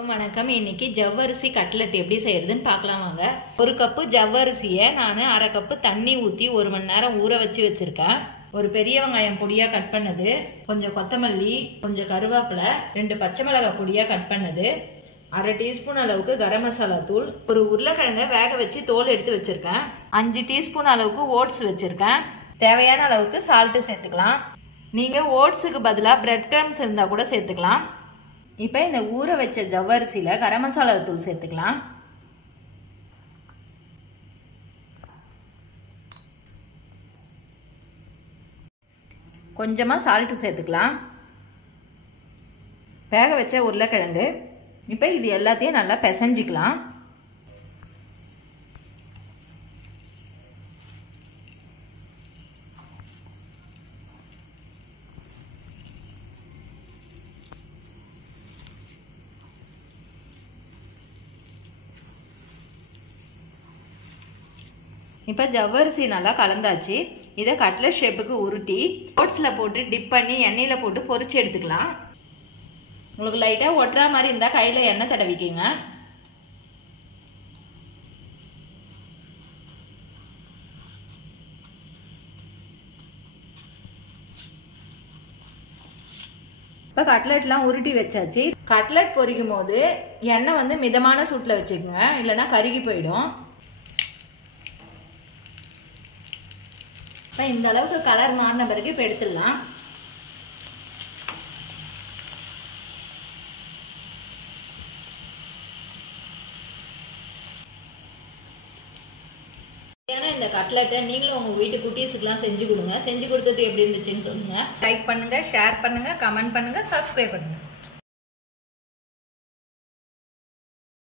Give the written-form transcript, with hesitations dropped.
வணக்கம். இன்னைக்கு ஜவ்வரிசி கட்லெட் எப்படி செய்யறதுன்னு பார்க்கலாம் வாங்க. ஒரு கப்பு ஜவ்வரிசியை நான் அரை கப்பு தண்ணி ஊற்றி 1 மணி நேரம் ஊற வச்சு வச்சிருக்கேன். ஒரு பெரிய வெங்காயம் பொடியா கட் பண்ணது, கொஞ்சம் கொத்தமல்லி, கொஞ்சம் கருவேப்பிலை, 2 பச்சை மிளகாய் பொடியா கட் பண்ணது, அரை டீஸ்பூன் அளவுக்கு கரம் மசாலா தூள், ஒரு உருளைக்கிழங்கை வேக வச்சு தோல் எடுத்து வச்சிருக்கேன், 5 டீஸ்பூன் அளவுக்கு ஓட்ஸ் வச்சிருக்கேன். தேவையான அளவுக்கு சால்ட்டு சேர்த்துக்கலாம். நீங்க ஓட்ஸுக்கு பதிலாக பிரெட் கிரம்ஸ் இருந்தா கூட சேர்த்துக்கலாம். இப்போ இந்த ஊற வச்ச ஜவ்வரிசியில கரம் மசாலா தூள் சேர்த்துக்கலாம். கொஞ்சமா சால்ட் சேர்த்துக்கலாம். வேக வச்ச உருளைக்கிழங்கு. இப்போ இது எல்லாத்தையும் நல்லா பிசைஞ்சிக்கலாம். இப்போ ஜவ்வரிசி நல்லா கலந்தாச்சு. இதை கட்லெட் ஷேப்புக்கு உருட்டி ஓட்ஸில் போட்டு டிப் பண்ணி எண்ணெயில் போட்டு பொரிச்சு எடுத்துக்கலாம். உங்களுக்கு லைட்டாக ஒட்டுற மாதிரி இருந்தால் கையில் எண்ணெய் தடவிக்கிங்க. இப்போ கட்லெட்லாம் உருட்டி வச்சாச்சு. கட்லெட் பொரிக்கும் போது எண்ணெய் மிதமான சூட்டில் வச்சுக்கோங்க, இல்லைன்னா கருகி போயிடும். இப்போ இந்த அளவுக்கு கலர் மாறின பிறகு இப்போ எடுத்துடலாம். ஏன்னா இந்த கட்லெட்டை நீங்களும் உங்கள் வீட்டு குட்டீஸுக்கெல்லாம் செஞ்சு கொடுங்க. செஞ்சு கொடுத்தது எப்படி இருந்துச்சுன்னு சொல்லுங்கள். லைக் பண்ணுங்கள், ஷேர் பண்ணுங்கள், கமெண்ட் பண்ணுங்கள், சப்ஸ்கிரைப் பண்ணுங்கள்.